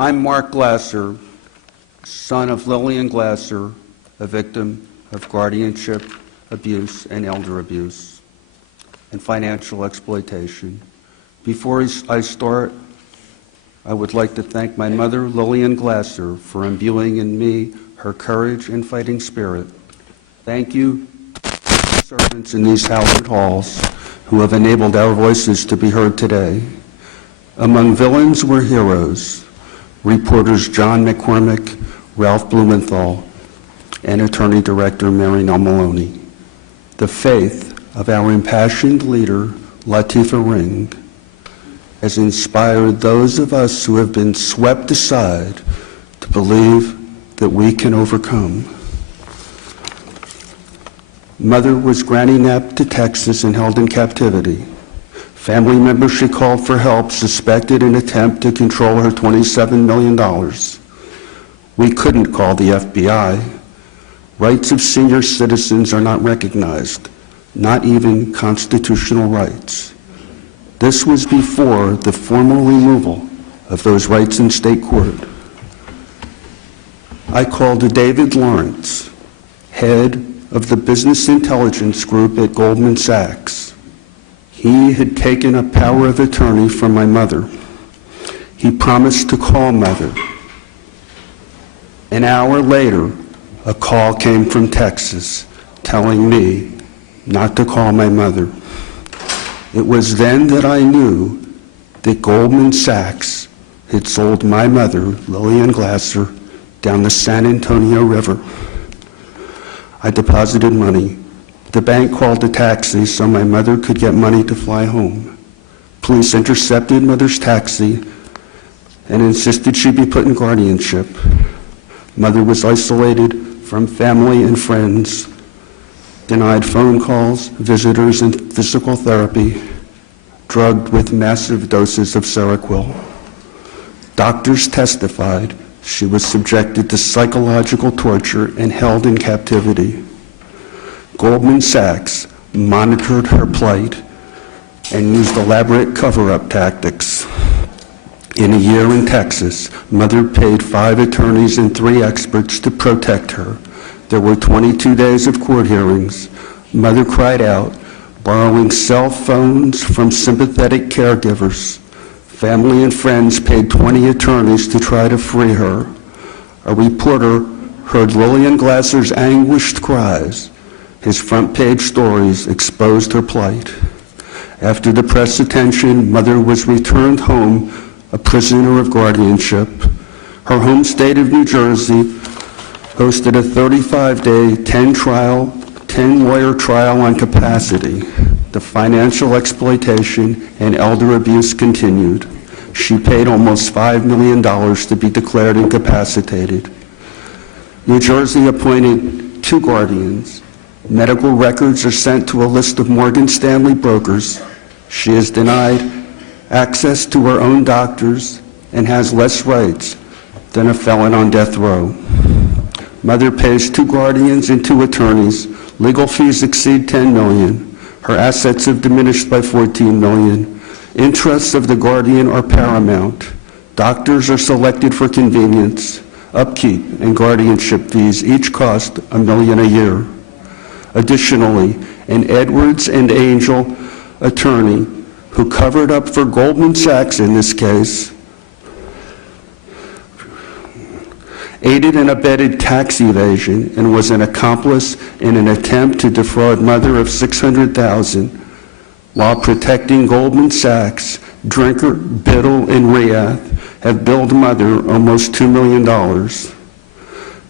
I'm Mark Glasser, son of Lillian Glasser, a victim of guardianship abuse and elder abuse and financial exploitation. Before I start, I would like to thank my mother, Lillian Glasser, for imbuing in me her courage and fighting spirit. Thank you to the servants in these hallowed halls who have enabled our voices to be heard today. Among villains were heroes, reporters John McCormick, Ralph Blumenthal, and Attorney Director Mary Nell Maloney. The faith of our impassioned leader, Latifah Ring, has inspired those of us who have been swept aside to believe that we can overcome. Mother was granny napped to Texas and held in captivity. Family members she called for help suspected an attempt to control her $27 million. We couldn't call the FBI. Rights of senior citizens are not recognized, not even constitutional rights. This was before the formal removal of those rights in state court. I called David Lawrence, head of the business intelligence group at Goldman Sachs. He had taken a power of attorney from my mother. He promised to call Mother. An hour later, a call came from Texas telling me not to call my mother. It was then that I knew that Goldman Sachs had sold my mother, Lillian Glasser, down the San Antonio River. I deposited money. The bank called a taxi so my mother could get money to fly home. Police intercepted Mother's taxi and insisted she be put in guardianship. Mother was isolated from family and friends, denied phone calls, visitors, and physical therapy, drugged with massive doses of Seroquel. Doctors testified she was subjected to psychological torture and held in captivity. Goldman Sachs monitored her plight and used elaborate cover-up tactics. In a year in Texas, Mother paid 5 attorneys and 3 experts to protect her. There were 22 days of court hearings. Mother cried out, borrowing cell phones from sympathetic caregivers. Family and friends paid 20 attorneys to try to free her. A reporter heard Lillian Glasser's anguished cries. His front-page stories exposed her plight. After the press attention, Mother was returned home, a prisoner of guardianship. Her home state of New Jersey hosted a 35-day, 10-lawyer trial on capacity. The financial exploitation and elder abuse continued. She paid almost $5 million to be declared incapacitated. New Jersey appointed 2 guardians. Medical records are sent to a list of Morgan Stanley brokers. She is denied access to her own doctors and has less rights than a felon on death row. Mother pays 2 guardians and 2 attorneys. Legal fees exceed $10 million. Her assets have diminished by $14 million. Interests of the guardian are paramount. Doctors are selected for convenience. Upkeep and guardianship fees each cost $1 million a year. Additionally, an Edwards and Angel attorney who covered up for Goldman Sachs in this case aided and abetted tax evasion and was an accomplice in an attempt to defraud Mother of $600,000 while protecting Goldman Sachs. Drinker, Biddle, and Riath have billed Mother almost $2 million.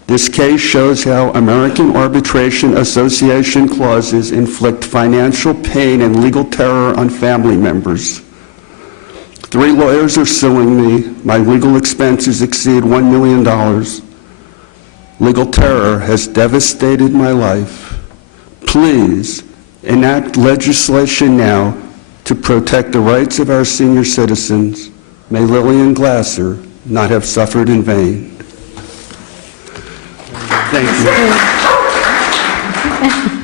This case shows how American Arbitration Association clauses inflict financial pain and legal terror on family members. 3 lawyers are suing me. My legal expenses exceed $1 million. Legal terror has devastated my life. Please enact legislation now to protect the rights of our senior citizens. May Lillian Glasser not have suffered in vain. Thank you.